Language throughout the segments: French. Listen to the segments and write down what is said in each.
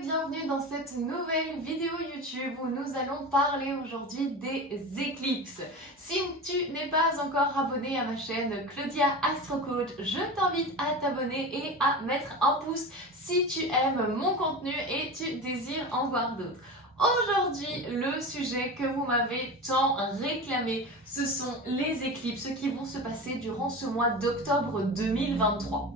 bienvenue dans cette nouvelle vidéo YouTube où nous allons parler aujourd'hui des éclipses. Si tu n'es pas encore abonné à ma chaîne Claudia Astro Coach, je t'invite à t'abonner et à mettre un pouce si tu aimes mon contenu et tu désires en voir d'autres. Aujourd'hui, le sujet que vous m'avez tant réclamé, ce sont les éclipses qui vont se passer durant ce mois d'octobre 2023.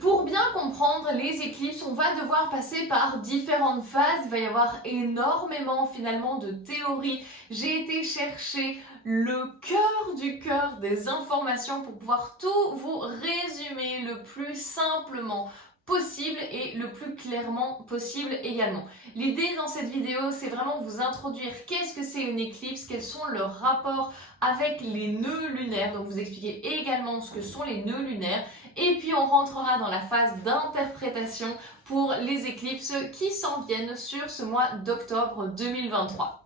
Pour bien comprendre les éclipses, on va devoir passer par différentes phases. Il va y avoir énormément finalement de théories. J'ai été chercher le cœur du cœur des informations pour pouvoir tout vous résumer le plus simplement possible et le plus clairement possible également. L'idée dans cette vidéo, c'est vraiment vous introduire qu'est-ce que c'est une éclipse, quels sont leurs rapports avec les nœuds lunaires, donc vous expliquer également ce que sont les nœuds lunaires, et puis on rentrera dans la phase d'interprétation pour les éclipses qui s'en viennent sur ce mois d'octobre 2023.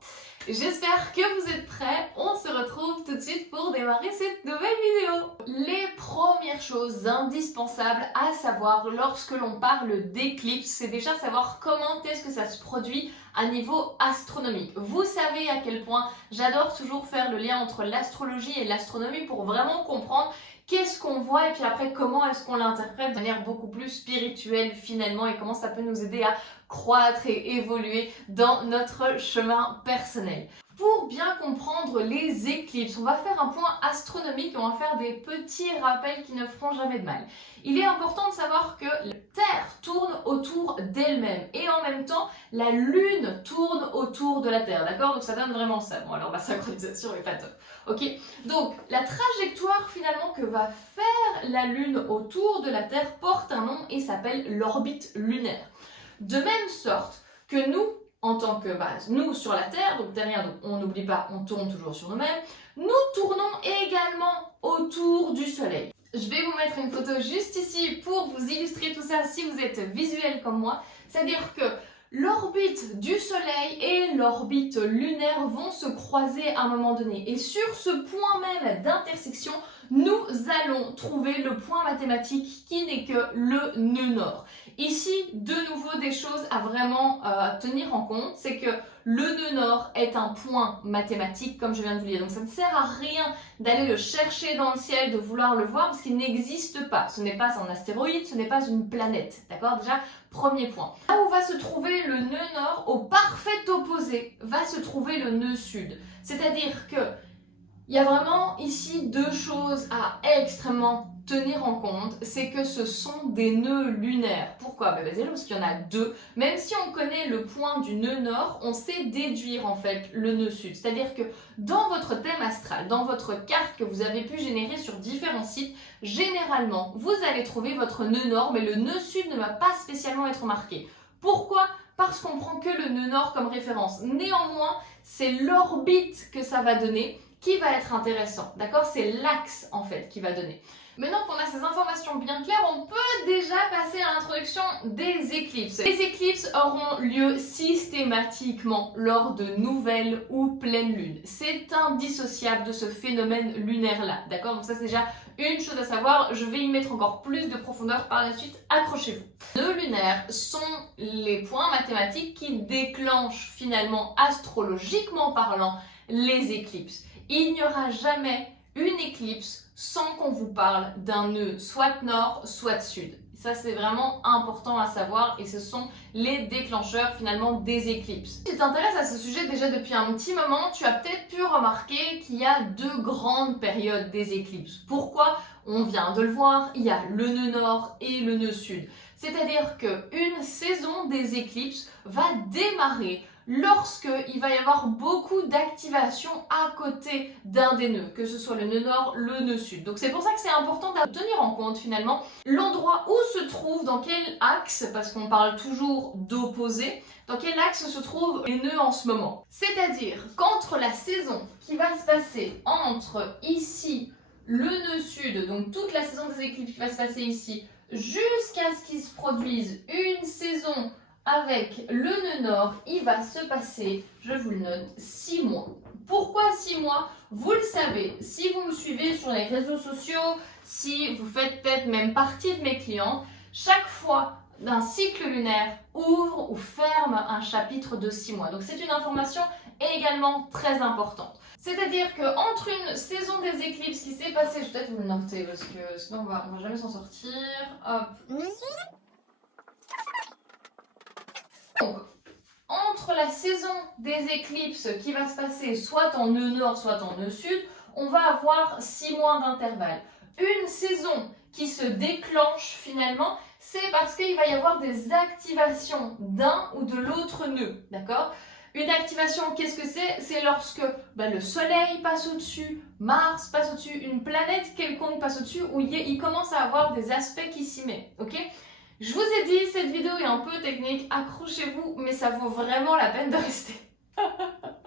J'espère que vous êtes prêts, on se retrouve tout de suite pour démarrer cette nouvelle vidéo. Les premières choses indispensables à savoir lorsque l'on parle d'éclipse, c'est déjà savoir comment est-ce que ça se produit à niveau astronomique. Vous savez à quel point j'adore toujours faire le lien entre l'astrologie et l'astronomie pour vraiment comprendre qu'est-ce qu'on voit et puis après comment est-ce qu'on l'interprète de manière beaucoup plus spirituelle finalement et comment ça peut nous aider à croître et évoluer dans notre chemin personnel. Pour bien comprendre les éclipses, on va faire un point astronomique et on va faire des petits rappels qui ne feront jamais de mal. Il est important de savoir que la Terre tourne autour d'elle-même et en même temps, la Lune tourne autour de la Terre, d'accord? Donc ça donne vraiment ça. Bon alors ma synchronisation est pas top. Ok? Donc la trajectoire finalement que va faire la Lune autour de la Terre porte un nom et s'appelle l'orbite lunaire. De même sorte que nous, en tant que base, nous sur la Terre, donc terrien, donc on n'oublie pas, on tourne toujours sur nous-mêmes, nous tournons également autour du Soleil. Je vais vous mettre une photo juste ici pour vous illustrer tout ça si vous êtes visuel comme moi, c'est-à-dire que l'orbite du Soleil et l'orbite lunaire vont se croiser à un moment donné. Et sur ce point même d'intersection, nous allons trouver le point mathématique qui n'est que le nœud nord. Ici, de nouveau, des choses à vraiment tenir en compte, c'est que le nœud nord est un point mathématique, comme je viens de vous le dire. Donc ça ne sert à rien d'aller le chercher dans le ciel, de vouloir le voir, parce qu'il n'existe pas. Ce n'est pas un astéroïde, ce n'est pas une planète. D'accord? Déjà, premier point. Là où va se trouver le nœud nord, au parfait opposé, va se trouver le nœud sud. C'est-à-dire que il y a vraiment ici deux choses à extrêmement tenir en compte, c'est que ce sont des nœuds lunaires. Pourquoi? Déjà parce qu'il y en a deux. Même si on connaît le point du nœud nord, on sait déduire en fait le nœud sud. C'est-à-dire que dans votre thème astral, dans votre carte que vous avez pu générer sur différents sites, généralement, vous allez trouver votre nœud nord, mais le nœud sud ne va pas spécialement être marqué. Pourquoi? Parce qu'on prend que le nœud nord comme référence. Néanmoins, c'est l'orbite que ça va donner qui va être intéressant, d'accord? C'est l'axe en fait qui va donner. Maintenant qu'on a ces informations bien claires, on peut déjà passer à l'introduction des éclipses. Les éclipses auront lieu systématiquement lors de nouvelles ou pleines lunes. C'est indissociable de ce phénomène lunaire-là, d'accord? Donc ça c'est déjà une chose à savoir, je vais y mettre encore plus de profondeur par la suite, accrochez-vous. Les nœuds lunaires sont les points mathématiques qui déclenchent finalement astrologiquement parlant les éclipses. Il n'y aura jamais une éclipse sans qu'on vous parle d'un nœud soit nord, soit sud. Ça, c'est vraiment important à savoir et ce sont les déclencheurs finalement des éclipses. Si tu t'intéresses à ce sujet déjà depuis un petit moment, tu as peut-être pu remarquer qu'il y a deux grandes périodes des éclipses. Pourquoi? On vient de le voir, il y a le nœud nord et le nœud sud. C'est-à-dire qu'une saison des éclipses va démarrer lorsqu'il va y avoir beaucoup d'activation à côté d'un des nœuds, que ce soit le nœud nord, le nœud sud. Donc c'est pour ça que c'est important de tenir en compte finalement l'endroit où se trouve, dans quel axe, parce qu'on parle toujours d'opposé, dans quel axe se trouvent les nœuds en ce moment. C'est-à-dire qu'entre la saison qui va se passer entre ici, le nœud sud, donc toute la saison des éclipses qui va se passer ici, jusqu'à ce qu'il se produise une saison avec le nœud nord, il va se passer, je vous le note, 6 mois. Pourquoi 6 mois? Vous le savez, si vous me suivez sur les réseaux sociaux, si vous faites peut-être même partie de mes clients, chaque fois d'un cycle lunaire ouvre ou ferme un chapitre de 6 mois. Donc c'est une information également très importante. C'est-à-dire qu'entre une saison des éclipses qui s'est passée, je vais peut-être vous le noter parce que sinon on va jamais s'en sortir. Hop. Donc, entre la saison des éclipses qui va se passer soit en nœud nord, soit en nœud sud, on va avoir 6 mois d'intervalle. Une saison qui se déclenche finalement, c'est parce qu'il va y avoir des activations d'un ou de l'autre nœud, d'accord ? Une activation, qu'est-ce que c'est ? C'est lorsque le Soleil passe au-dessus, Mars passe au-dessus, une planète quelconque passe au-dessus, où il commence à avoir des aspects qui s'y mettent, ok ? Je vous ai dit, cette vidéo est un peu technique, accrochez-vous, mais ça vaut vraiment la peine de rester.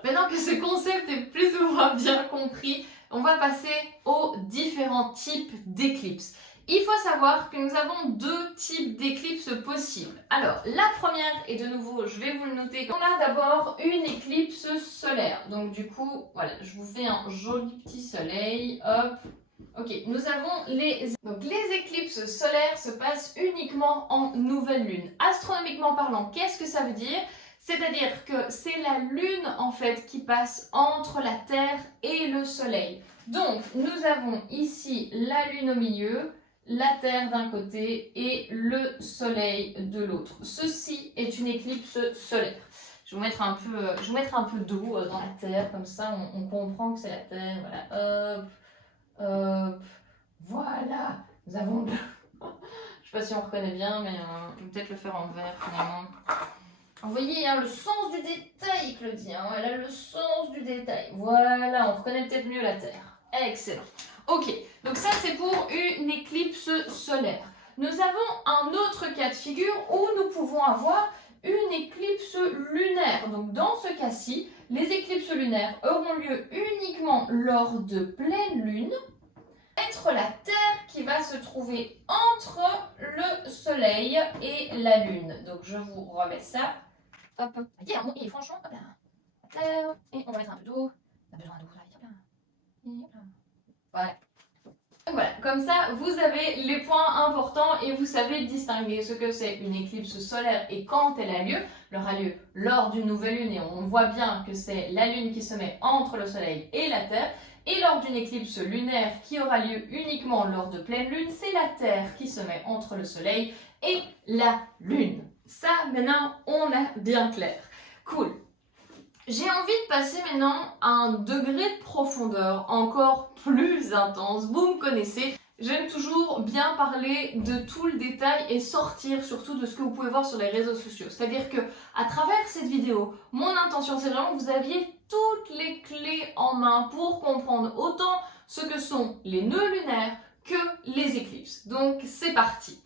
Maintenant que ce concept est plus ou moins bien compris, on va passer aux différents types d'éclipses. Il faut savoir que nous avons 2 types d'éclipses possibles. Alors, la première, et de nouveau, je vais vous le noter, on a d'abord une éclipse solaire. Donc du coup, voilà, je vous fais un joli petit soleil, hop. Ok, nous avons Donc les éclipses solaires se passent uniquement en nouvelle lune. Astronomiquement parlant, qu'est-ce que ça veut dire ? C'est-à-dire que c'est la lune en fait qui passe entre la Terre et le Soleil. Donc nous avons ici la lune au milieu, la Terre d'un côté et le Soleil de l'autre. Ceci est une éclipse solaire. Je vais vous mettre un peu d'eau dans la Terre, comme ça on comprend que c'est la Terre. Voilà, hop, voilà. Nous avons... Je sais pas si on reconnaît bien, mais je vais peut-être le faire en vert finalement. Vous voyez le sens du détail, Claudie. Voilà le sens du détail. Voilà, on reconnaît peut-être mieux la Terre. Excellent. Ok, donc ça c'est pour une éclipse solaire. Nous avons un autre cas de figure où nous pouvons avoir une éclipse lunaire. Donc dans ce cas-ci, les éclipses lunaires auront lieu uniquement lors de pleine lune. Être la Terre qui va se trouver entre le Soleil et la Lune. Donc je vous remets ça. Hop, et franchement, hop là, la Terre, et on va mettre un peu d'eau. On a besoin d'eau, là. Voilà. Donc voilà, comme ça, vous avez les points importants et vous savez distinguer ce que c'est une éclipse solaire et quand elle a lieu. Elle aura lieu lors d'une nouvelle lune et on voit bien que c'est la Lune qui se met entre le Soleil et la Terre. Et lors d'une éclipse lunaire qui aura lieu uniquement lors de pleine lune, c'est la Terre qui se met entre le Soleil et la Lune. Ça, maintenant, on a bien clair. Cool. J'ai envie de passer maintenant à un degré de profondeur encore plus intense. Vous me connaissez, j'aime toujours bien parler de tout le détail et sortir surtout de ce que vous pouvez voir sur les réseaux sociaux. C'est-à-dire que à travers cette vidéo, mon intention c'est vraiment que vous aviez toutes les clés en main pour comprendre autant ce que sont les nœuds lunaires que les éclipses. Donc c'est parti.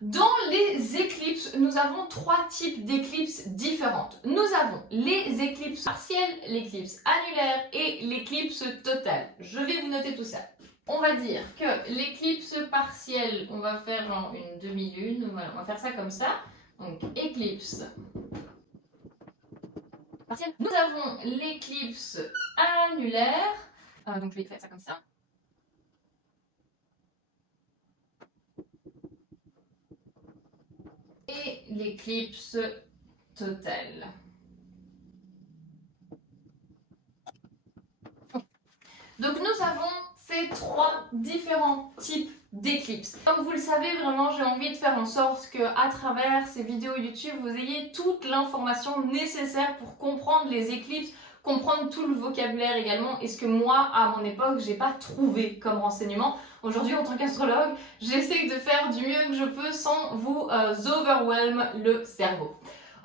Dans les éclipses, nous avons 3 types d'éclipses différentes. Nous avons les éclipses partielles, l'éclipse annulaire et l'éclipse totale. Je vais vous noter tout ça. On va dire que l'éclipse partielle, on va faire genre une demi-lune, voilà, on va faire ça comme ça. Donc éclipse partielle. Nous avons l'éclipse annulaire, donc je vais faire ça comme ça. Et l'éclipse totale. Donc nous avons ces 3 différents types d'éclipses. Comme vous le savez, vraiment j'ai envie de faire en sorte que à travers ces vidéos YouTube, vous ayez toute l'information nécessaire pour comprendre les éclipses, comprendre tout le vocabulaire également, et ce que moi, à mon époque, j'ai pas trouvé comme renseignement. Aujourd'hui, en tant qu'astrologue, j'essaie de faire du mieux que je peux sans vous overwhelm le cerveau.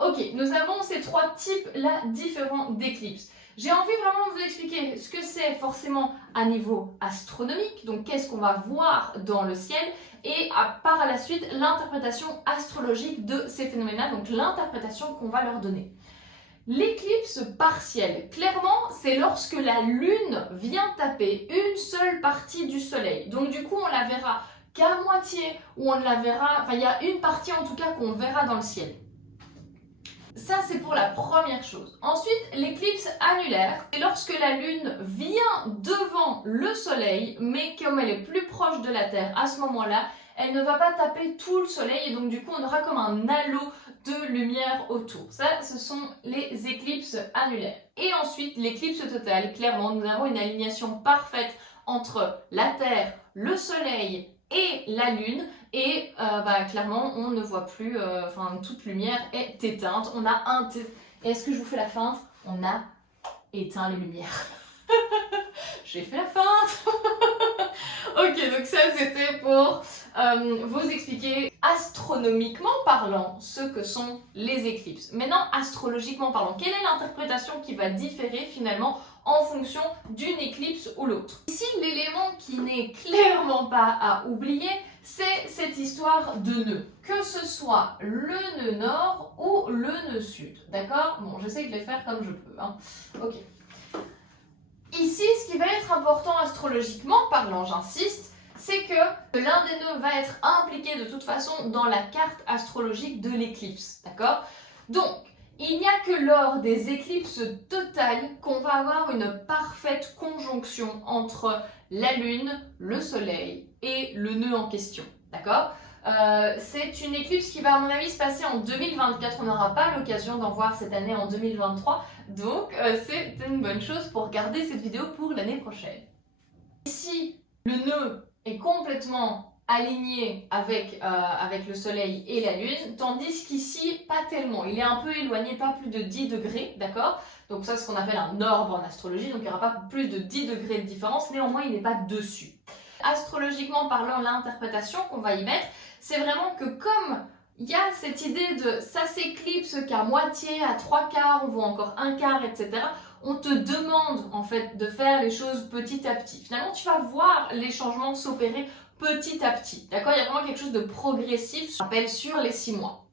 Ok, nous avons ces 3 types-là différents d'éclipses. J'ai envie vraiment de vous expliquer ce que c'est forcément à niveau astronomique, donc qu'est-ce qu'on va voir dans le ciel, et par la suite l'interprétation astrologique de ces phénomènes-là, donc l'interprétation qu'on va leur donner. L'éclipse partielle, clairement, c'est lorsque la Lune vient taper une seule partie du Soleil. Donc du coup, on la verra qu'à moitié, ou on la verra, enfin il y a une partie en tout cas qu'on verra dans le ciel. Ça, c'est pour la première chose. Ensuite, l'éclipse annulaire, c'est lorsque la Lune vient devant le Soleil, mais comme elle est plus proche de la Terre à ce moment-là, elle ne va pas taper tout le soleil et donc du coup on aura comme un halo de lumière autour. Ça, ce sont les éclipses annulaires. Et ensuite, l'éclipse totale, clairement, nous avons une alignation parfaite entre la Terre, le soleil et la Lune. Et clairement, on ne voit plus, toute lumière est éteinte. On a est-ce que je vous fais la feinte? On a éteint les lumières. J'ai fait la feinte. Ok, donc ça c'était pour vous expliquer astronomiquement parlant ce que sont les éclipses. Maintenant, astrologiquement parlant, quelle est l'interprétation qui va différer finalement en fonction d'une éclipse ou l'autre? Ici, l'élément qui n'est clairement pas à oublier, c'est cette histoire de nœud. Que ce soit le nœud nord ou le nœud sud, d'accord? Bon, j'essaie de les faire comme je peux, hein. Ok. Ici, ce qui va être important astrologiquement parlant, j'insiste, c'est que l'un des nœuds va être impliqué de toute façon dans la carte astrologique de l'éclipse, d'accord? Donc, il n'y a que lors des éclipses totales qu'on va avoir une parfaite conjonction entre la Lune, le Soleil et le nœud en question, d'accord? C'est une éclipse qui va à mon avis se passer en 2024, on n'aura pas l'occasion d'en voir cette année en 2023, donc c'est une bonne chose pour garder cette vidéo pour l'année prochaine. Ici, le nœud est complètement aligné avec le soleil et la lune, tandis qu'ici, pas tellement. Il est un peu éloigné, pas plus de 10 degrés, d'accord? Donc ça, c'est ce qu'on appelle un orbe en astrologie, donc il n'y aura pas plus de 10 degrés de différence, néanmoins, il n'est pas dessus. Astrologiquement parlant, l'interprétation qu'on va y mettre, c'est vraiment que comme il y a cette idée de ça s'éclipse qu'à moitié, à 3/4, on voit encore 1/4, etc., on te demande en fait de faire les choses petit à petit. Finalement, tu vas voir les changements s'opérer petit à petit. D'accord? Il y a vraiment quelque chose de progressif, je rappelle, sur les 6 mois.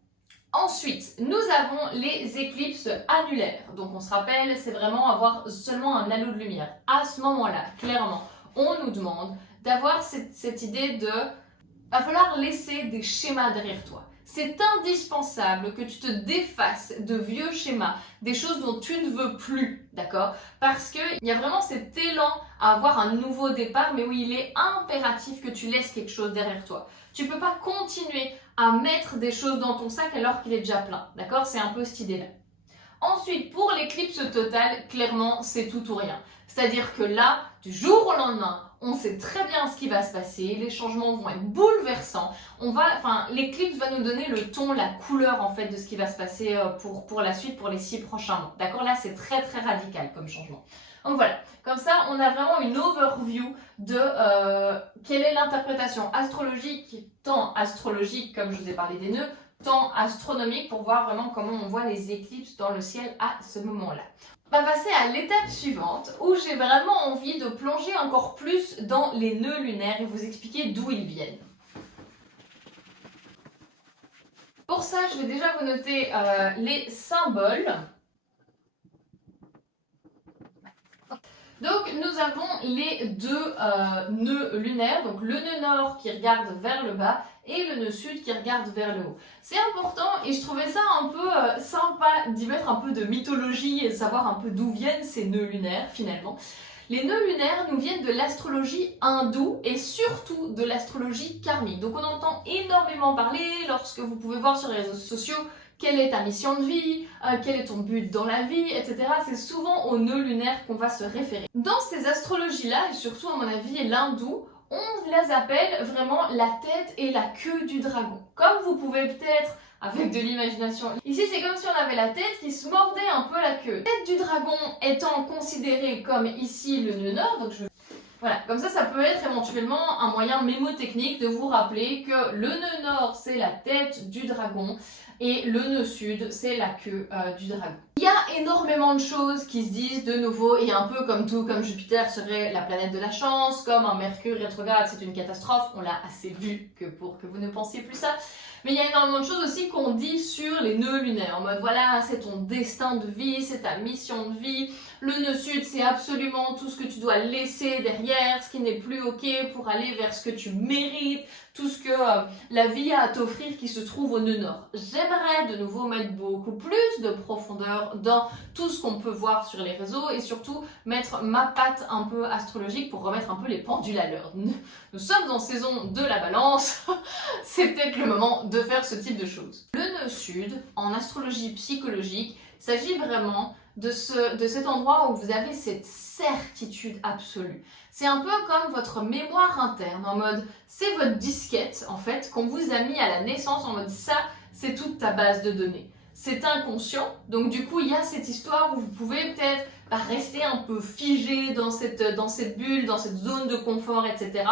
Ensuite, nous avons les éclipses annulaires. Donc on se rappelle, c'est vraiment avoir seulement un halo de lumière. À ce moment-là, clairement, on nous demande d'avoir cette idée de va falloir laisser des schémas derrière toi. C'est indispensable que tu te défasses de vieux schémas, des choses dont tu ne veux plus, d'accord? Parce qu'il y a vraiment cet élan à avoir un nouveau départ, mais où il est impératif que tu laisses quelque chose derrière toi. Tu ne peux pas continuer à mettre des choses dans ton sac alors qu'il est déjà plein, d'accord? C'est un peu cette idée-là. Ensuite, pour l'éclipse totale, clairement, c'est tout ou rien. C'est-à-dire que là, du jour au lendemain, on sait très bien ce qui va se passer, les changements vont être bouleversants. L'éclipse va nous donner le ton, la couleur en fait de ce qui va se passer pour la suite, pour les 6 prochains mois. D'accord? Là, c'est très très radical comme changement. Donc voilà, comme ça, on a vraiment une overview de quelle est l'interprétation astrologique, tant astrologique comme je vous ai parlé des nœuds, tant astronomique pour voir vraiment comment on voit les éclipses dans le ciel à ce moment-là. On va passer à l'étape suivante où j'ai vraiment envie de plonger encore plus dans les nœuds lunaires et vous expliquer d'où ils viennent. Pour ça, je vais déjà vous noter les symboles. Donc nous avons les deux nœuds lunaires, donc le nœud nord qui regarde vers le bas et le nœud sud qui regarde vers le haut. C'est important et je trouvais ça un peu sympa d'y mettre un peu de mythologie et de savoir un peu d'où viennent ces nœuds lunaires finalement. Les nœuds lunaires nous viennent de l'astrologie hindoue et surtout de l'astrologie karmique. Donc on entend énormément parler lorsque vous pouvez voir sur les réseaux sociaux quelle est ta mission de vie, quel est ton but dans la vie, etc. C'est souvent aux nœuds lunaires qu'on va se référer. Dans ces astrologies-là, et surtout à mon avis l'hindou, on les appelle vraiment la tête et la queue du dragon. Comme vous pouvez peut-être, avec de l'imagination, ici c'est comme si on avait la tête qui se mordait un peu la queue. La tête du dragon étant considérée comme ici le nœud nord, donc voilà, comme ça peut être éventuellement un moyen mémotechnique de vous rappeler que le nœud nord c'est la tête du dragon et le nœud sud c'est la queue du dragon. Il y a énormément de choses qui se disent de nouveau et un peu comme tout, comme Jupiter serait la planète de la chance, comme un Mercure rétrograde c'est une catastrophe, on l'a assez vu que pour que vous ne pensiez plus ça. Mais il y a énormément de choses aussi qu'on dit sur les nœuds lunaires, en mode voilà, c'est ton destin de vie, c'est ta mission de vie. Le nœud sud, c'est absolument tout ce que tu dois laisser derrière, ce qui n'est plus ok pour aller vers ce que tu mérites, tout ce que la vie a à t'offrir qui se trouve au nœud nord. J'aimerais de nouveau mettre beaucoup plus de profondeur dans tout ce qu'on peut voir sur les réseaux et surtout mettre ma patte un peu astrologique pour remettre un peu les pendules à l'heure. Nous sommes en saison de la balance, c'est peut-être le moment de faire ce type de choses. Le nœud sud, en astrologie psychologique, s'agit vraiment de cet endroit où vous avez cette certitude absolue. C'est un peu comme votre mémoire interne, en mode, c'est votre disquette, en fait, qu'on vous a mis à la naissance, en mode, ça, c'est toute ta base de données. C'est inconscient, donc du coup, il y a cette histoire où vous pouvez peut-être rester un peu figé dans cette bulle, dans cette zone de confort, etc.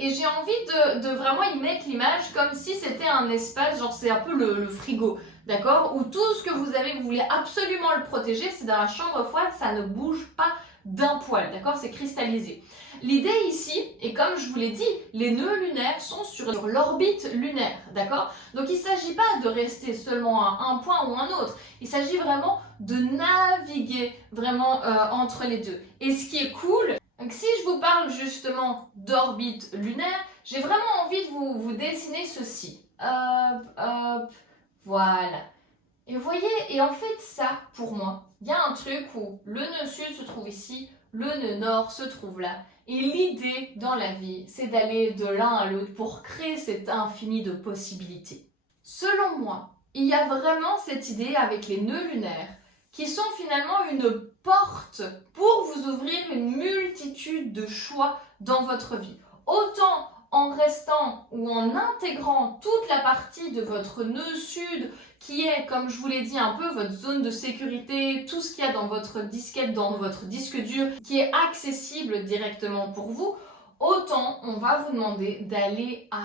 Et j'ai envie de vraiment y mettre l'image comme si c'était un espace, genre c'est un peu le frigo, d'accord? Où tout ce que vous avez, vous voulez absolument le protéger, c'est dans la chambre froide, ça ne bouge pas d'un poil, d'accord? C'est cristallisé. L'idée ici, et comme je vous l'ai dit, les nœuds lunaires sont sur l'orbite lunaire, d'accord? Donc il ne s'agit pas de rester seulement à un point ou un autre, il s'agit vraiment de naviguer vraiment entre les deux. Et ce qui est cool, donc si je vous parle justement d'orbite lunaire, j'ai vraiment envie de vous dessiner ceci. Hop, hop, voilà. Et vous voyez, et en fait ça, pour moi, il y a un truc où le nœud sud se trouve ici, le nœud nord se trouve là. Et l'idée dans la vie, c'est d'aller de l'un à l'autre pour créer cet infini de possibilités. Selon moi, il y a vraiment cette idée avec les nœuds lunaires qui sont finalement une porte pour vous ouvrir une multitude de choix dans votre vie. Autant en restant ou en intégrant toute la partie de votre nœud sud qui est, comme je vous l'ai dit, un peu votre zone de sécurité, tout ce qu'il y a dans votre disquette, dans votre disque dur, qui est accessible directement pour vous, autant on va vous demander d'aller à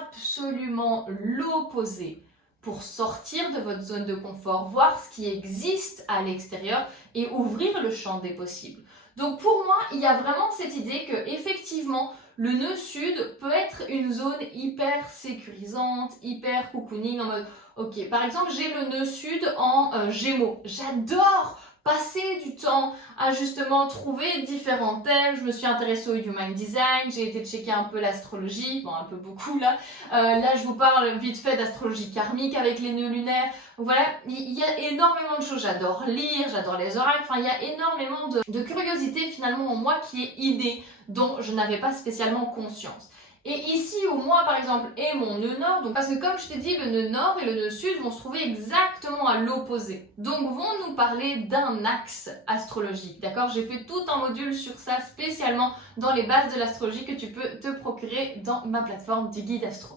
absolument l'opposé pour sortir de votre zone de confort, voir ce qui existe à l'extérieur et ouvrir le champ des possibles. Donc pour moi, il y a vraiment cette idée que effectivement, le nœud sud peut être une zone hyper sécurisante, hyper cocooning, en mode ok, par exemple, j'ai le nœud sud en Gémeaux. J'adore passer du temps à justement trouver différents thèmes. Je me suis intéressée au Human Design, j'ai été checker un peu l'astrologie, bon un peu beaucoup là. Là je vous parle vite fait d'astrologie karmique avec les nœuds lunaires. Voilà, il y a énormément de choses. J'adore lire, j'adore les oracles, enfin il y a énormément de curiosité finalement en moi qui est innée, dont je n'avais pas spécialement conscience. Et ici où moi par exemple est mon nœud nord, donc parce que comme je t'ai dit, le nœud nord et le nœud sud vont se trouver exactement à l'opposé. Donc vont nous parler d'un axe astrologique, d'accord? J'ai fait tout un module sur ça spécialement dans les bases de l'astrologie que tu peux te procurer dans ma plateforme du guide astro.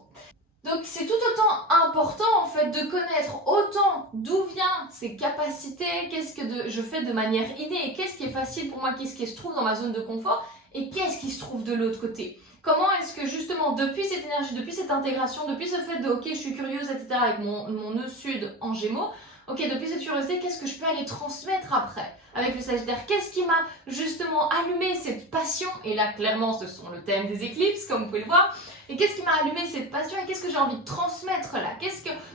Donc c'est tout autant important en fait de connaître autant d'où viennent ces capacités, qu'est-ce que je fais de manière innée, qu'est-ce qui est facile pour moi, qu'est-ce qui se trouve dans ma zone de confort et qu'est-ce qui se trouve de l'autre côté. Comment est-ce que justement depuis cette énergie, depuis cette intégration, depuis ce fait de ok je suis curieuse etc avec mon nœud sud en Gémeaux, ok depuis cette curiosité qu'est-ce que je peux aller transmettre après avec le Sagittaire, qu'est-ce qui m'a justement allumé cette passion, et là clairement ce sont le thème des éclipses comme vous pouvez le voir, et qu'est-ce qui m'a allumé cette passion et qu'est-ce que j'ai envie de transmettre là,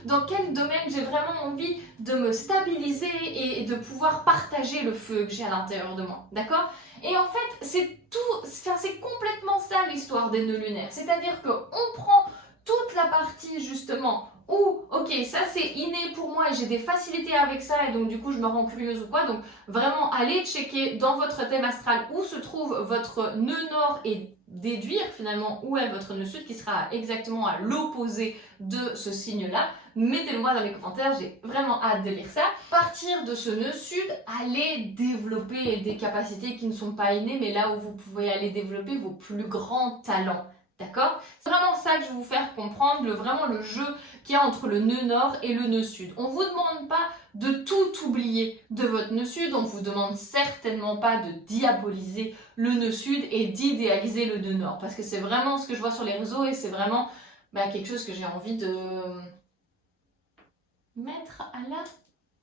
dans quel domaine j'ai vraiment envie de me stabiliser et de pouvoir partager le feu que j'ai à l'intérieur de moi, d'accord? Et en fait, c'est complètement ça l'histoire des nœuds lunaires. C'est-à-dire qu'on prend toute la partie justement où, ok, ça c'est inné pour moi et j'ai des facilités avec ça et donc du coup je me rends curieuse ou quoi. Donc vraiment, allez checker dans votre thème astral où se trouve votre nœud nord et déduire finalement où est votre nœud sud qui sera exactement à l'opposé de ce signe-là. Mettez-le moi dans les commentaires, j'ai vraiment hâte de lire ça. À partir de ce nœud sud, allez développer des capacités qui ne sont pas innées, mais là où vous pouvez aller développer vos plus grands talents. D'accord? C'est vraiment ça que je vais vous faire comprendre, vraiment le jeu qu'il y a entre le nœud nord et le nœud sud. On ne vous demande pas de tout oublier de votre nœud sud, on ne vous demande certainement pas de diaboliser le nœud sud et d'idéaliser le nœud nord. Parce que c'est vraiment ce que je vois sur les réseaux et c'est vraiment quelque chose que j'ai envie de mettre à la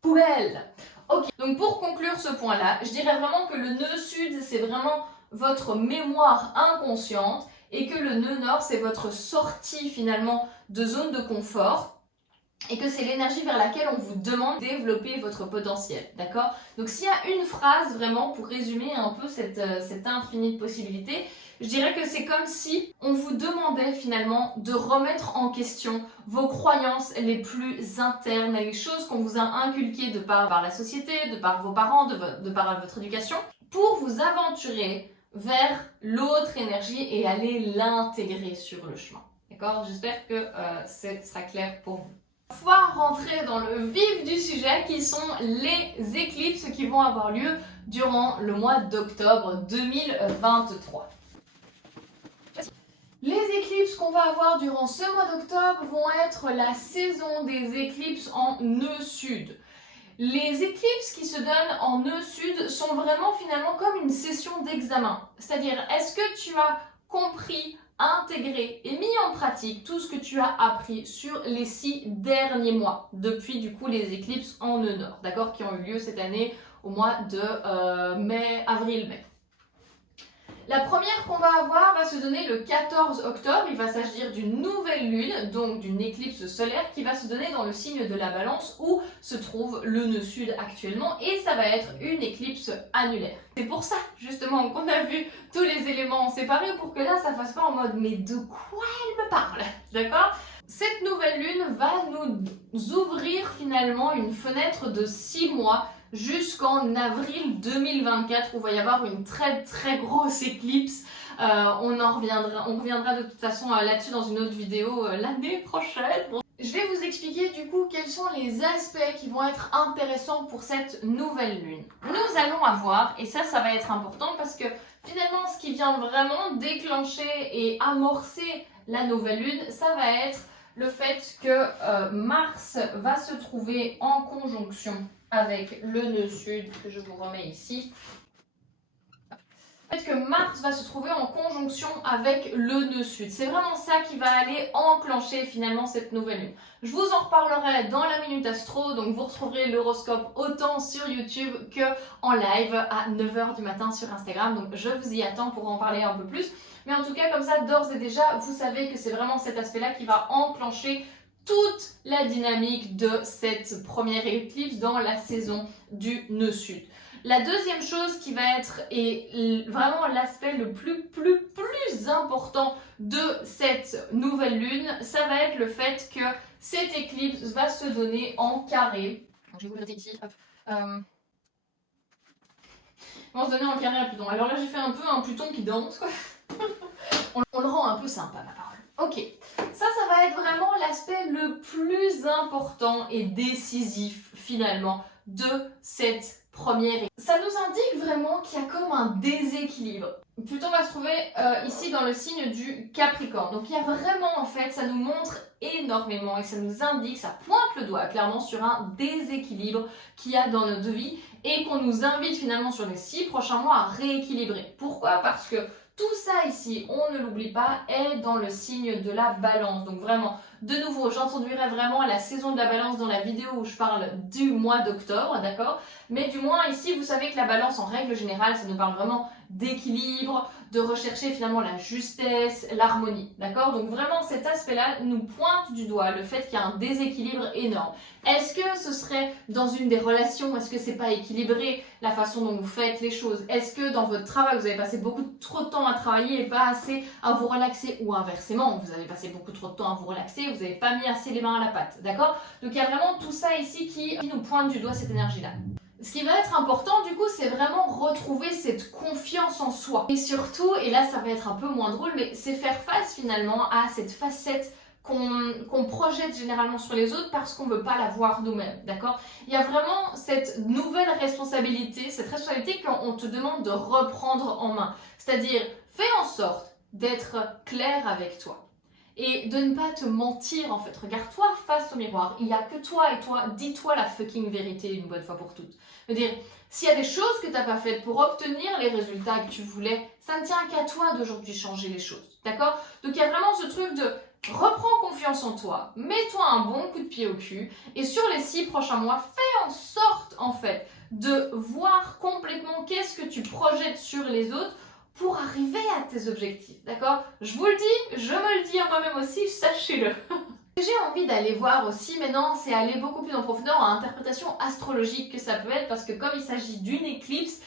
poubelle. Ok, donc pour conclure ce point-là, je dirais vraiment que le nœud sud, c'est vraiment votre mémoire inconsciente et que le nœud nord, c'est votre sortie finalement de zone de confort et que c'est l'énergie vers laquelle on vous demande de développer votre potentiel, d'accord? Donc s'il y a une phrase vraiment pour résumer un peu cette infinie possibilité, je dirais que c'est comme si on vous demandait finalement de remettre en question vos croyances les plus internes, les choses qu'on vous a inculquées de par la société, de par vos parents, de par votre éducation, pour vous aventurer vers l'autre énergie et aller l'intégrer sur le chemin. D'accord? J'espère que ça sera clair pour vous. On va pouvoir rentrer dans le vif du sujet qui sont les éclipses qui vont avoir lieu durant le mois d'octobre 2023. Les éclipses qu'on va avoir durant ce mois d'octobre vont être la saison des éclipses en nœud sud. Les éclipses qui se donnent en nœud sud sont vraiment finalement comme une session d'examen. C'est-à-dire, est-ce que tu as compris, intégré et mis en pratique tout ce que tu as appris sur les 6 derniers mois, depuis du coup les éclipses en nœud nord, d'accord, qui ont eu lieu cette année au mois de avril-mai. La première qu'on va avoir va se donner le 14 octobre, il va s'agir d'une nouvelle lune, donc d'une éclipse solaire qui va se donner dans le signe de la balance où se trouve le nœud sud actuellement et ça va être une éclipse annulaire. C'est pour ça justement qu'on a vu tous les éléments séparés pour que là ça fasse pas en mode mais de quoi elle me parle, d'accord? Cette nouvelle lune va nous ouvrir finalement une fenêtre de 6 mois jusqu'en avril 2024 où il va y avoir une très grosse éclipse. On reviendra de toute façon là-dessus dans une autre vidéo l'année prochaine. Je vais vous expliquer du coup quels sont les aspects qui vont être intéressants pour cette nouvelle lune. Nous allons avoir, et ça va être important parce que finalement ce qui vient vraiment déclencher et amorcer la nouvelle lune, ça va être le fait que Mars va se trouver en conjonction avec le nœud sud que je vous remets ici. Le fait que Mars va se trouver en conjonction avec le nœud sud. C'est vraiment ça qui va aller enclencher finalement cette nouvelle lune. Je vous en reparlerai dans la Minute Astro, donc vous retrouverez l'horoscope autant sur YouTube que en live à 9h du matin sur Instagram. Donc je vous y attends pour en parler un peu plus. Mais en tout cas, comme ça, d'ores et déjà, vous savez que c'est vraiment cet aspect-là qui va enclencher toute la dynamique de cette première éclipse dans la saison du nœud sud. La deuxième chose qui va être, et vraiment l'aspect le plus important de cette nouvelle lune, ça va être le fait que cette éclipse va se donner en carré. Donc, je vais vous le noter ici. Hop. On va se donner en carré à Pluton. Alors là, j'ai fait un peu un Pluton qui danse, quoi. On le rend un peu sympa, ma parole. Ok, ça va être vraiment l'aspect le plus important et décisif finalement de cette première. Ça nous indique vraiment qu'il y a comme un déséquilibre. Pluton va se trouver ici dans le signe du Capricorne. Donc il y a vraiment en fait, ça nous montre énormément et ça nous indique, ça pointe le doigt clairement sur un déséquilibre qu'il y a dans notre vie et qu'on nous invite finalement sur les 6 prochains mois à rééquilibrer. Pourquoi? Parce que tout ça ici, on ne l'oublie pas, est dans le signe de la balance. Donc vraiment, de nouveau, j'introduirai vraiment la saison de la balance dans la vidéo où je parle du mois d'octobre, d'accord? Mais du moins ici, vous savez que la balance, en règle générale, ça nous parle vraiment d'équilibre, de rechercher finalement la justesse, l'harmonie, d'accord? Donc vraiment, cet aspect-là nous pointe du doigt le fait qu'il y a un déséquilibre énorme. Est-ce que ce serait dans une des relations, est-ce que c'est pas équilibré la façon dont vous faites les choses? Est-ce que dans votre travail, vous avez passé trop de temps à travailler et pas assez à vous relaxer? Ou inversement, vous avez passé beaucoup trop de temps à vous relaxer, vous n'avez pas mis assez les mains à la pâte, d'accord? Donc il y a vraiment tout ça ici qui nous pointe du doigt cette énergie-là. Ce qui va être important du coup, c'est vraiment retrouver cette confiance en soi. Et surtout, et là ça va être un peu moins drôle, mais c'est faire face finalement à cette facette qu'on projette généralement sur les autres parce qu'on ne veut pas la voir nous-mêmes, d'accord? Il y a vraiment cette nouvelle responsabilité, cette responsabilité qu'on te demande de reprendre en main. C'est-à-dire, fais en sorte d'être clair avec toi. Et de ne pas te mentir en fait. Regarde-toi face au miroir. Il n'y a que toi et toi. Dis-toi la fucking vérité une bonne fois pour toutes. Je veux dire, s'il y a des choses que tu n'as pas faites pour obtenir les résultats que tu voulais, ça ne tient qu'à toi d'aujourd'hui changer les choses. D'accord? Donc il y a vraiment ce truc de reprends confiance en toi, mets-toi un bon coup de pied au cul et sur les 6 prochains mois, fais en sorte en fait de voir complètement qu'est-ce que tu projettes sur les autres pour arriver à tes objectifs, d'accord? Je vous le dis, je me le dis à moi-même aussi, sachez-le. Ce que j'ai envie d'aller voir aussi maintenant, c'est aller beaucoup plus en profondeur en interprétation astrologique que ça peut être, parce que comme il s'agit d'une éclipse,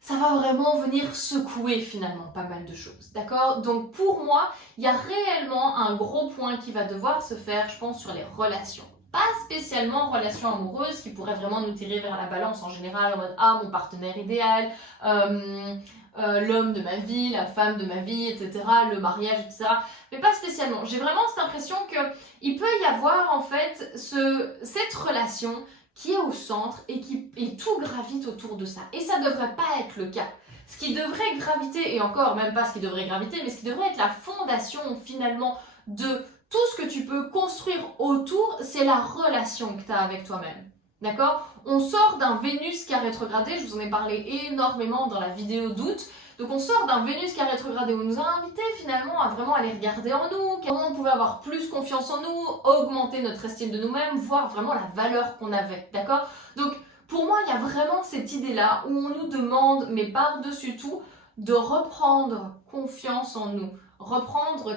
ça va vraiment venir secouer finalement pas mal de choses, d'accord? Donc pour moi, il y a réellement un gros point qui va devoir se faire, je pense, sur les relations. Pas spécialement relations amoureuses qui pourraient vraiment nous tirer vers la balance en général, en mode ah mon partenaire idéal, l'homme de ma vie, la femme de ma vie, etc., le mariage, etc. Mais pas spécialement. J'ai vraiment cette impression qu'il peut y avoir en fait cette relation qui est au centre et tout gravite autour de ça. Et ça ne devrait pas être le cas. Ce qui devrait graviter, et encore même pas ce qui devrait graviter, mais ce qui devrait être la fondation finalement de tout ce que tu peux construire autour, c'est la relation que tu as avec toi-même. D'accord? On sort d'un Vénus qui a rétrogradé, je vous en ai parlé énormément dans la vidéo d'août. Donc on sort d'un Vénus qui a rétrogradé où on nous a invités finalement à vraiment aller regarder en nous, comment on pouvait avoir plus confiance en nous, augmenter notre estime de nous-mêmes, voir vraiment la valeur qu'on avait, d'accord? Donc pour moi, il y a vraiment cette idée-là où on nous demande, mais par-dessus tout, de reprendre confiance en nous, reprendre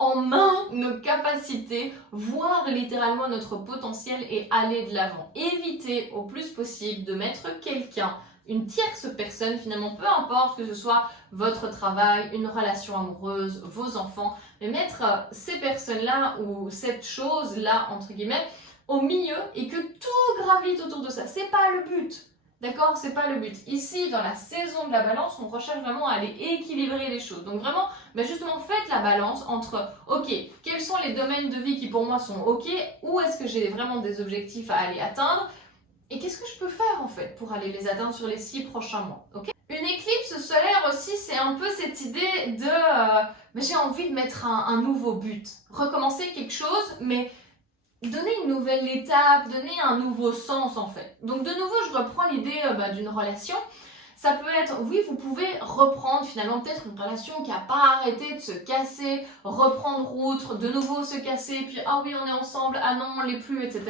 en main nos capacités, voir littéralement notre potentiel et aller de l'avant. Éviter au plus possible de mettre quelqu'un, une tierce personne finalement, peu importe que ce soit votre travail, une relation amoureuse, vos enfants, mais mettre ces personnes-là ou cette chose-là, entre guillemets, au milieu et que tout gravite autour de ça. C'est pas le but. D'accord? C'est pas le but. Ici, dans la saison de la balance, on recherche vraiment à aller équilibrer les choses. Donc vraiment, justement, faites la balance entre, ok, quels sont les domaines de vie qui pour moi sont ok, où est-ce que j'ai vraiment des objectifs à aller atteindre, et qu'est-ce que je peux faire en fait pour aller les atteindre sur les 6 prochains mois, ok? Une éclipse solaire aussi, c'est un peu cette idée de, j'ai envie de mettre un nouveau but, recommencer quelque chose, mais donner une nouvelle étape, donner un nouveau sens en fait. Donc de nouveau, je reprends l'idée d'une relation. Ça peut être, oui, vous pouvez reprendre finalement peut-être une relation qui n'a pas arrêté de se casser, reprendre route, de nouveau se casser, puis ah oui, on est ensemble, ah non, on l'est plus, etc.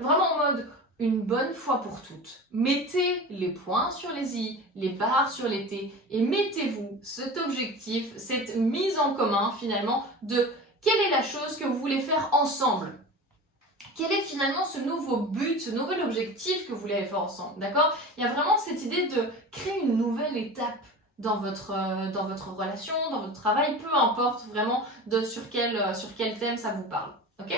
Vraiment en mode une bonne fois pour toutes. Mettez les points sur les i, les barres sur les t, et mettez-vous cet objectif, cette mise en commun finalement de quelle est la chose que vous voulez faire ensemble. Quel est finalement ce nouveau but, ce nouvel objectif que vous voulez faire ensemble, d'accord? Il y a vraiment cette idée de créer une nouvelle étape dans votre relation, dans votre travail, peu importe vraiment sur quel thème ça vous parle, ok?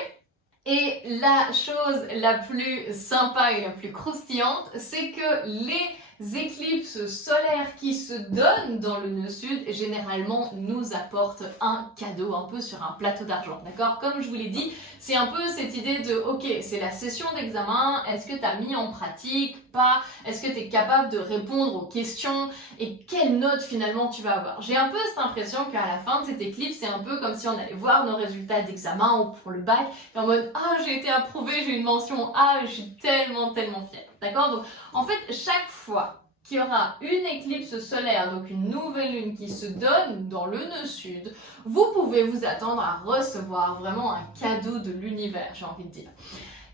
Et la chose la plus sympa et la plus croustillante, c'est que les éclipses solaires qui se donnent dans le nœud sud, généralement nous apportent un cadeau un peu sur un plateau d'argent, d'accord? Comme je vous l'ai dit, c'est un peu cette idée de, ok, c'est la session d'examen, est-ce que tu as mis en pratique, pas, est-ce que tu es capable de répondre aux questions et quelle note finalement tu vas avoir? J'ai un peu cette impression qu'à la fin de cette éclipse, c'est un peu comme si on allait voir nos résultats d'examen ou pour le bac, et en mode, ah, j'ai été approuvée, j'ai une mention A, je suis tellement fière, d'accord? Donc, en fait, chaque fois qu'il y aura une éclipse solaire, donc une nouvelle lune qui se donne dans le nœud sud, vous pouvez vous attendre à recevoir vraiment un cadeau de l'univers, j'ai envie de dire.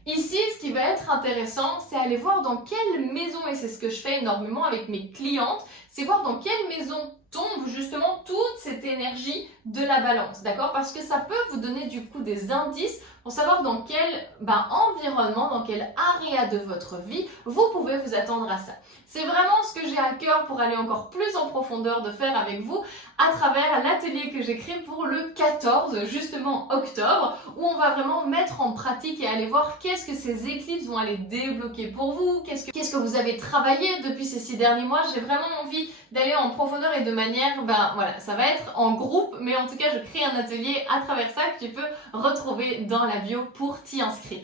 Ici, ce qui va être intéressant, c'est aller voir dans quelle maison, et c'est ce que je fais énormément avec mes clientes, c'est voir dans quelle maison tombe justement toute cette énergie de la balance, d'accord? Parce que ça peut vous donner du coup des indices pour savoir dans quel environnement, dans quel area de votre vie, vous pouvez vous attendre à ça. C'est vraiment ce que j'ai à cœur pour aller encore plus en profondeur de faire avec vous à travers l'atelier que j'ai créé pour le 14, justement octobre, où on va vraiment mettre en pratique et aller voir qu'est-ce que ces éclipses vont aller débloquer pour vous, qu'est-ce que vous avez travaillé depuis ces 6 derniers mois. J'ai vraiment envie d'aller en profondeur et de manière, voilà, ça va être en groupe, mais en tout cas, je crée un atelier à travers ça que tu peux retrouver dans la bio pour t'y inscrire.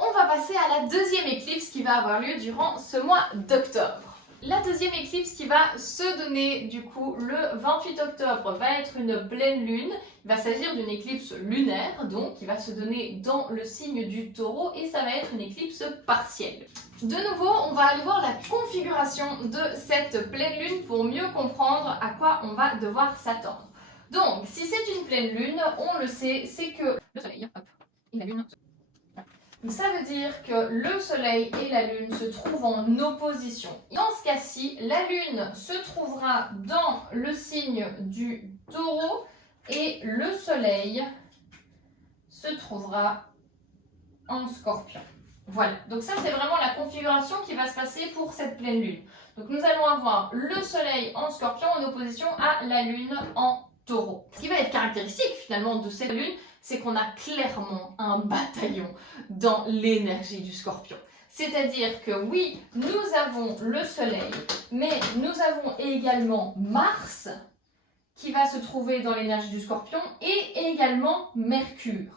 On va passer à la deuxième éclipse qui va avoir lieu durant ce mois d'octobre. La deuxième éclipse qui va se donner du coup le 28 octobre va être une pleine lune. Il va s'agir d'une éclipse lunaire donc qui va se donner dans le signe du taureau et ça va être une éclipse partielle. De nouveau, on va aller voir la configuration de cette pleine lune pour mieux comprendre à quoi on va devoir s'attendre. Donc, si c'est une pleine lune, on le sait, c'est que le soleil, hop, et la lune, Ça veut dire que le Soleil et la Lune se trouvent en opposition. Dans ce cas-ci, la Lune se trouvera dans le signe du Taureau et le Soleil se trouvera en Scorpion. Voilà, donc ça c'est vraiment la configuration qui va se passer pour cette pleine Lune. Donc nous allons avoir le Soleil en Scorpion en opposition à la Lune en Taureau. Ce qui va être caractéristique finalement de cette Lune, c'est qu'on a clairement un bataillon dans l'énergie du Scorpion. C'est-à-dire que oui, nous avons le Soleil, mais nous avons également Mars qui va se trouver dans l'énergie du Scorpion et également Mercure.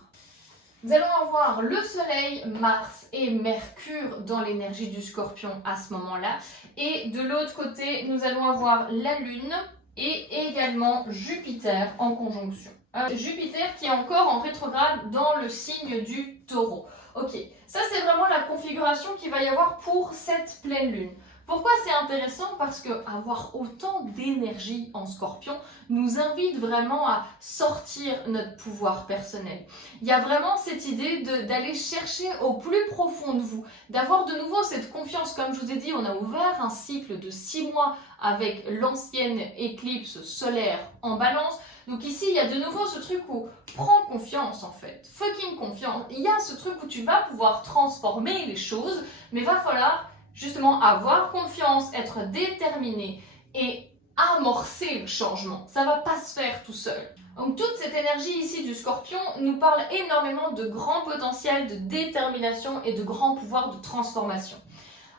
Nous allons avoir le Soleil, Mars et Mercure dans l'énergie du Scorpion à ce moment-là. Et de l'autre côté, nous allons avoir la Lune et également Jupiter en conjonction. Jupiter qui est encore en rétrograde dans le signe du Taureau. Ok, ça c'est vraiment la configuration qu'il va y avoir pour cette pleine Lune. Pourquoi c'est intéressant? Parce que avoir autant d'énergie en Scorpion nous invite vraiment à sortir notre pouvoir personnel. Il y a vraiment cette idée d'aller chercher au plus profond de vous, d'avoir de nouveau cette confiance. Comme je vous ai dit, on a ouvert un cycle de 6 mois avec l'ancienne éclipse solaire en Balance. Donc ici, il y a de nouveau ce truc où prends confiance en fait, fucking confiance. Il y a ce truc où tu vas pouvoir transformer les choses, mais va falloir justement avoir confiance, être déterminé et amorcer le changement. Ça va pas se faire tout seul. Donc toute cette énergie ici du Scorpion nous parle énormément de grand potentiel, de détermination et de grand pouvoir de transformation.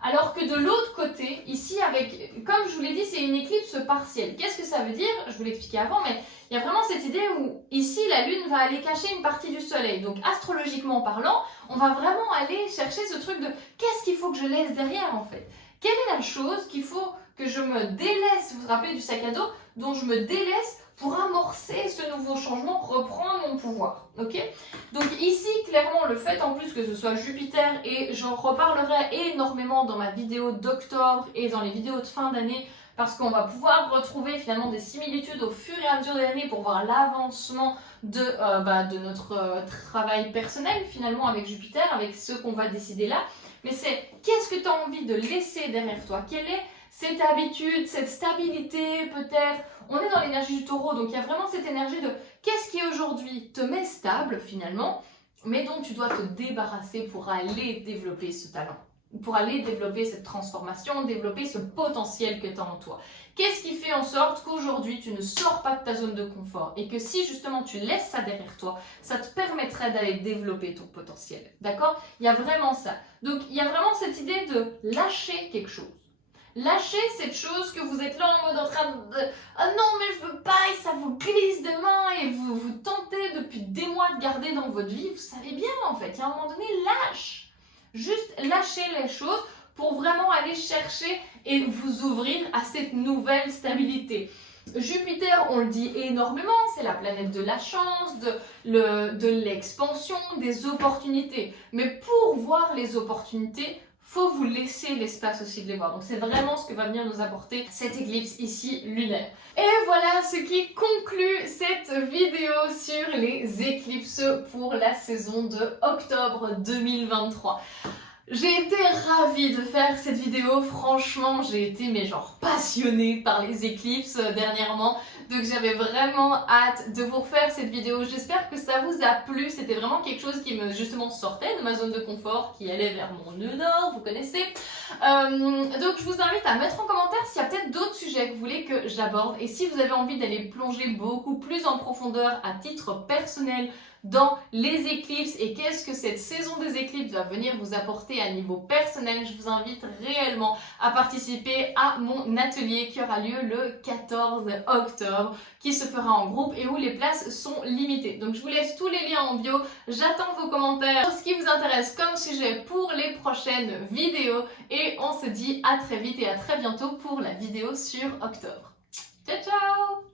Alors que de l'autre côté, ici, comme je vous l'ai dit, c'est une éclipse partielle. Qu'est-ce que ça veut dire? Je vous l'ai expliqué avant, mais il y a vraiment cette idée où ici, la Lune va aller cacher une partie du Soleil. Donc astrologiquement parlant, on va vraiment aller chercher ce truc de qu'est-ce qu'il faut que je laisse derrière en fait? Quelle est la chose qu'il faut que je me délaisse, vous vous rappelez du sac à dos, dont je me délaisse pour amorcer ce nouveau changement, reprendre mon pouvoir, ok? Donc ici, clairement, le fait en plus que ce soit Jupiter, et j'en reparlerai énormément dans ma vidéo d'octobre et dans les vidéos de fin d'année, parce qu'on va pouvoir retrouver finalement des similitudes au fur et à mesure de l'année pour voir l'avancement de notre travail personnel finalement avec Jupiter, avec ce qu'on va décider là. Mais c'est qu'est-ce que tu as envie de laisser derrière toi? Quelle est cette habitude, cette stabilité peut-être? On est dans l'énergie du Taureau, donc il y a vraiment cette énergie de qu'est-ce qui aujourd'hui te met stable finalement, mais dont tu dois te débarrasser pour aller développer ce talent, pour aller développer cette transformation, développer ce potentiel que tu as en toi. Qu'est-ce qui fait en sorte qu'aujourd'hui tu ne sors pas de ta zone de confort et que si justement tu laisses ça derrière toi, ça te permettrait d'aller développer ton potentiel, d'accord? Il y a vraiment ça. Donc il y a vraiment cette idée de lâcher quelque chose. Lâchez cette chose que vous êtes là en mode en train de « Ah non mais je veux pas » et ça vous glisse des mains et vous tentez depuis des mois de garder dans votre vie. Vous savez bien en fait, il y a un moment donné, lâche. Juste lâchez les choses pour vraiment aller chercher et vous ouvrir à cette nouvelle stabilité. Jupiter, on le dit énormément, c'est la planète de la chance, de l'expansion, des opportunités. Mais pour voir les opportunités, faut vous laisser l'espace aussi de les voir. Donc c'est vraiment ce que va venir nous apporter cette éclipse ici lunaire. Et voilà ce qui conclut cette vidéo sur les éclipses pour la saison de octobre 2023. J'ai été ravie de faire cette vidéo, franchement j'ai été passionnée par les éclipses dernièrement, donc j'avais vraiment hâte de vous refaire cette vidéo. J'espère que ça vous a plu, c'était vraiment quelque chose qui me justement sortait de ma zone de confort, qui allait vers mon nœud nord, vous connaissez. Donc je vous invite à mettre en commentaire s'il y a peut-être d'autres sujets que vous voulez que j'aborde, et si vous avez envie d'aller plonger beaucoup plus en profondeur à titre personnel dans les éclipses et qu'est-ce que cette saison des éclipses va venir vous apporter à niveau personnel, je vous invite réellement à participer à mon atelier qui aura lieu le 14 octobre, qui se fera en groupe et où les places sont limitées. Donc je vous laisse tous les liens en bio, j'attends vos commentaires sur ce qui vous intéresse comme sujet pour les prochaines vidéos et on se dit à très vite et à très bientôt pour la vidéo sur octobre. Ciao ciao!